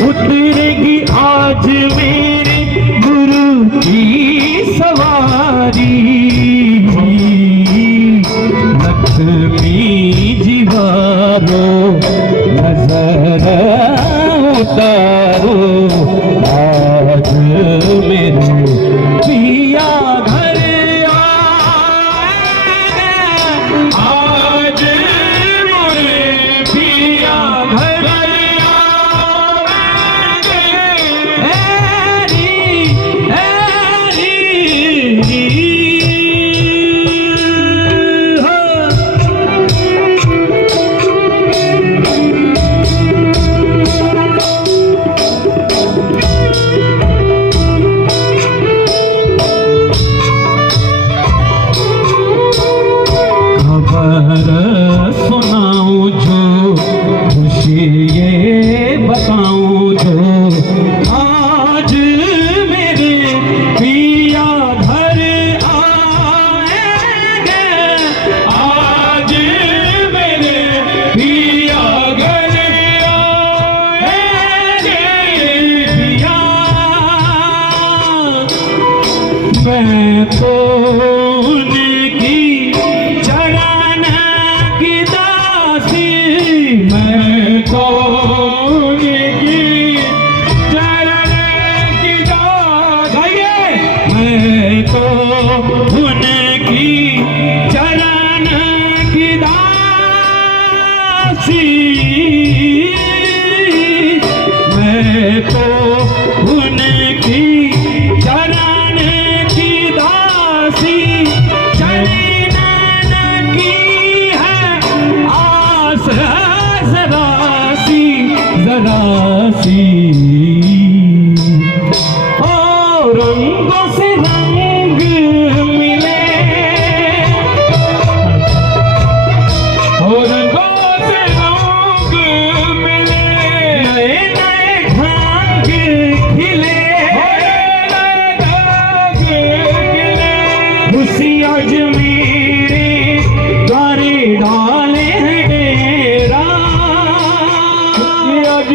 उतरेगी आज मेरे गुरु की सवारी, लक्ष्मी जीवारो नजर उतारो, आज मेरे पिया घर आए, आज मेरे पिया घर सुनाऊं जो खुशी ये बताऊं जो, आज मेरे पिया घर आएंगे, आज मेरे पिया घर आएंगे। पिया मैं तो उनकी चरण की दासी, मैं तो उनकी चरण की दासी, मैं तो उनकी चरण की दासी, मैं तो उनकी चरण की दासी, चरण की है आस जरासी जरासी, ओ रंगों से रंग मिले, ओ रंगों से रंग मिले, नए नए ढंग खिले, खुशी आज मेरे द्वारे डाले हैं डेरा, आज